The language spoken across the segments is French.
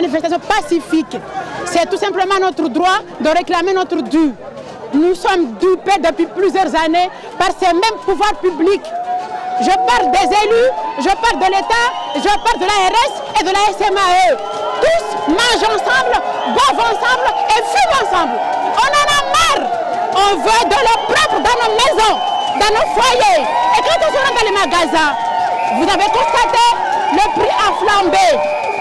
manifestation pacifique. C'est tout simplement notre droit de réclamer notre dû. Nous sommes dupés depuis plusieurs années par ces mêmes pouvoirs publics. Je parle des élus, je parle de l'État, je parle de l'ARS et de la SMAE. Tous mangent ensemble, boivent ensemble et fument ensemble. On en a marre. On veut de l'eau propre dans nos maisons, dans nos foyers. Et quand on se rend dans les magasins, vous avez constaté, le prix a flambé.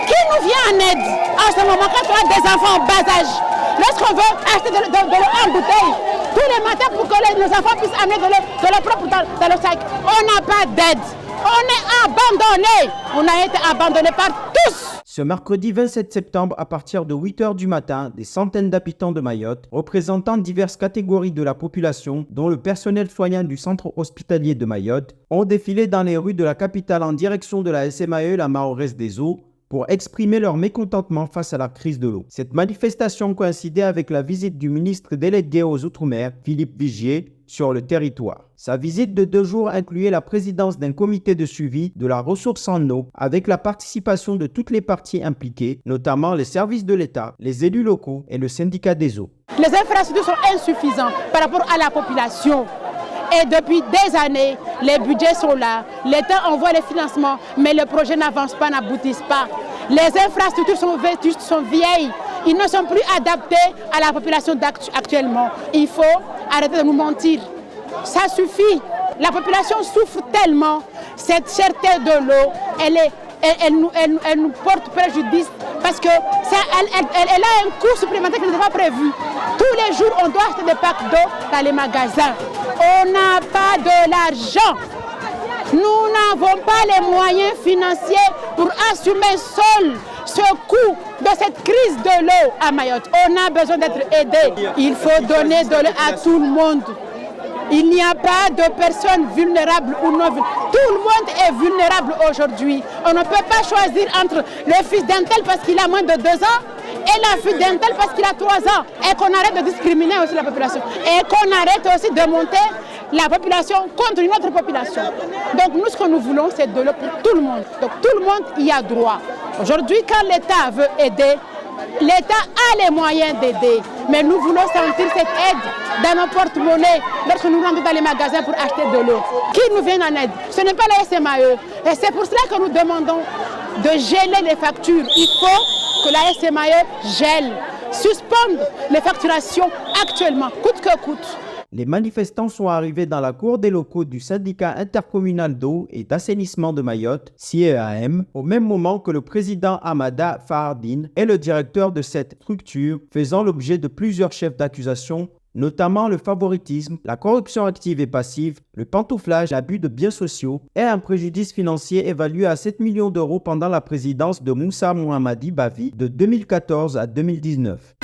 Qui nous vient en aide en ce moment quand on a des enfants en bas âge? Lorsqu'on veut acheter de l'eau en bouteille, tous les matins pour que nos enfants puissent amener de l'eau propre dans le sac, on n'a pas d'aide. On est abandonnés. On a été abandonnés par tous. Ce mercredi 27 septembre, à partir de 8 h du matin, des centaines d'habitants de Mayotte, représentant diverses catégories de la population, dont le personnel soignant du centre hospitalier de Mayotte, ont défilé dans les rues de la capitale en direction de la SMAE, la Mahorès des Eaux, pour exprimer leur mécontentement face à la crise de l'eau. Cette manifestation coïncidait avec la visite du ministre délégué aux Outre-mer, Philippe Vigier, sur le territoire. Sa visite de 2 jours incluait la présidence d'un comité de suivi de la ressource en eau avec la participation de toutes les parties impliquées, notamment les services de l'État, les élus locaux et le syndicat des eaux. Les infrastructures sont insuffisantes par rapport à la population. Et depuis des années, les budgets sont là, l'État envoie les financements, mais le projet n'avance pas, n'aboutissent pas. Les infrastructures sont vétustes, sont vieilles, ils ne sont plus adaptés à la population actuellement. Il faut arrêter de nous mentir. Ça suffit. La population souffre tellement. Cette cherté de l'eau, elle nous porte préjudice parce que elle a un coût supplémentaire qui n'était pas prévu. Tous les jours, on doit acheter des packs d'eau dans les magasins. On n'a pas de l'argent. Nous n'avons pas les moyens financiers pour assumer seul ce coût de cette crise de l'eau à Mayotte. On a besoin d'être aidé. Il faut donner de l'eau à tout le monde. Il n'y a pas de personnes vulnérables ou non vulnérables. Tout le monde est vulnérable aujourd'hui. On ne peut pas choisir entre le fils d'un tel parce qu'il a moins de 2 ans et la fille d'un tel parce qu'il a 3 ans. Et qu'on arrête de discriminer aussi la population. Et qu'on arrête aussi de monter la population contre une autre population. Donc nous, ce que nous voulons, c'est de l'eau pour tout le monde. Donc tout le monde y a droit. Aujourd'hui, quand l'État veut aider, l'État a les moyens d'aider. Mais nous voulons sentir cette aide dans nos porte-monnaies lorsque nous rentrons dans les magasins pour acheter de l'eau. Qui nous vient en aide? Ce n'est pas la SMAE. Et c'est pour cela que nous demandons de geler les factures. Il faut que la SMAE gèle, suspende les facturations actuellement, coûte que coûte. Les manifestants sont arrivés dans la cour des locaux du syndicat intercommunal d'eau et d'assainissement de Mayotte, CIEAM, au même moment que le président Hamada Fahardine est le directeur de cette structure, faisant l'objet de plusieurs chefs d'accusation, notamment le favoritisme, la corruption active et passive, le pantouflage, l'abus de biens sociaux et un préjudice financier évalué à 7 millions d'euros pendant la présidence de Moussa Mohamadi Bavi de 2014 à 2019.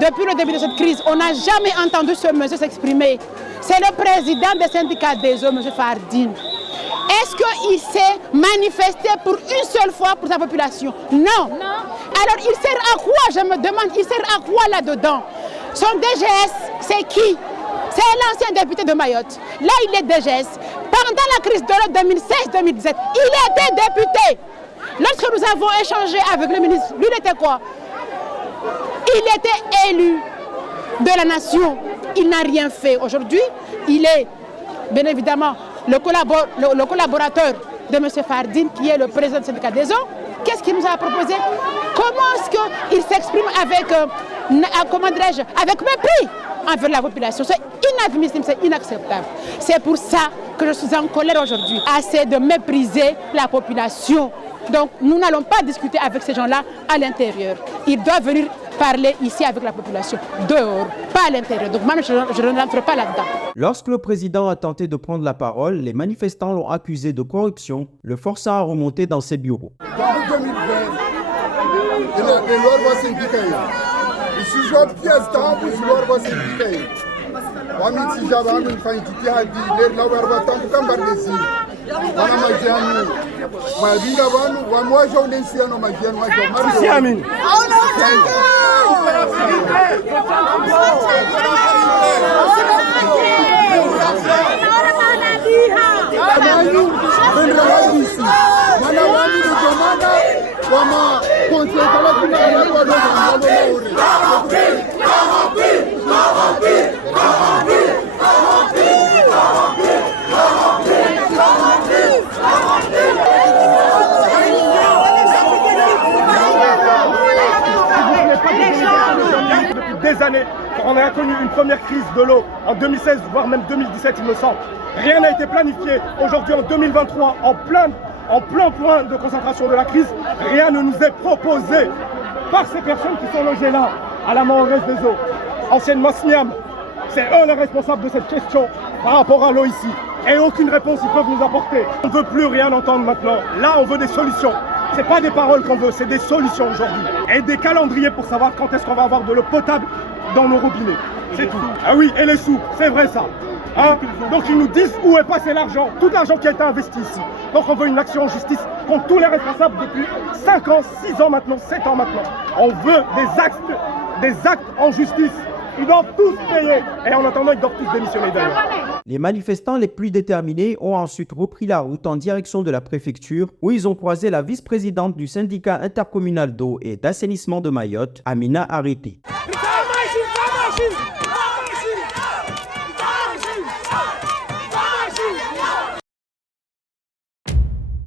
Depuis le début de cette crise, on n'a jamais entendu ce monsieur s'exprimer. C'est le président des syndicats des eaux, M. Fahardine. Est-ce qu'il s'est manifesté pour une seule fois pour sa population? Non. Alors il sert à quoi, je me demande, il sert à quoi là-dedans? Son DGS, c'est qui? C'est l'ancien député de Mayotte. Là, il est DGS. Pendant la crise de l'eau 2016-2017, il était député. Lorsque nous avons échangé avec le ministre, lui, il était quoi? Il était élu de la nation. Il n'a rien fait. Aujourd'hui, il est, bien évidemment, le collaborateur de M. Fahardine, qui est le président du syndicat des eaux. Qu'est-ce qu'il nous a proposé? Comment est-ce qu'il s'exprime avec, avec mépris envers la population? C'est inadmissible, c'est inacceptable. C'est pour ça que je suis en colère aujourd'hui. Assez de mépriser la population. Donc nous n'allons pas discuter avec ces gens-là à l'intérieur. Ils doivent venir parler ici avec la population, dehors, pas à l'intérieur. Donc moi, je ne rentre pas là-dedans. Lorsque le président a tenté de prendre la parole, les manifestants l'ont accusé de corruption, le forçant à remonter dans ses bureaux. Depuis des années, on a connu une première crise de l'eau en 2016, voire même 2017, il me semble. Rien n'a été planifié. Aujourd'hui, en 2023, en plein point de concentration de la crise, rien ne nous est proposé par ces personnes qui sont logées là, à la mahoraise des eaux, anciennement SNIAM. C'est eux les responsables de cette question par rapport à l'eau ici. Et aucune réponse ils peuvent nous apporter. On ne veut plus rien entendre maintenant. Là, on veut des solutions. C'est pas des paroles qu'on veut, c'est des solutions aujourd'hui. Et des calendriers pour savoir quand est-ce qu'on va avoir de l'eau potable dans nos robinets. C'est tout. Ah oui, et les sous, c'est vrai ça. Hein? Donc ils nous disent où est passé l'argent, tout l'argent qui a été investi ici. Donc on veut une action en justice contre tous les responsables depuis 5 ans, 6 ans maintenant, 7 ans maintenant. On veut des actes en justice. Ils doivent tous payer. Et en attendant, ils doivent tous démissionner d'ailleurs. Les manifestants les plus déterminés ont ensuite repris la route en direction de la préfecture où ils ont croisé la vice-présidente du syndicat intercommunal d'eau et d'assainissement de Mayotte, Amina Arité.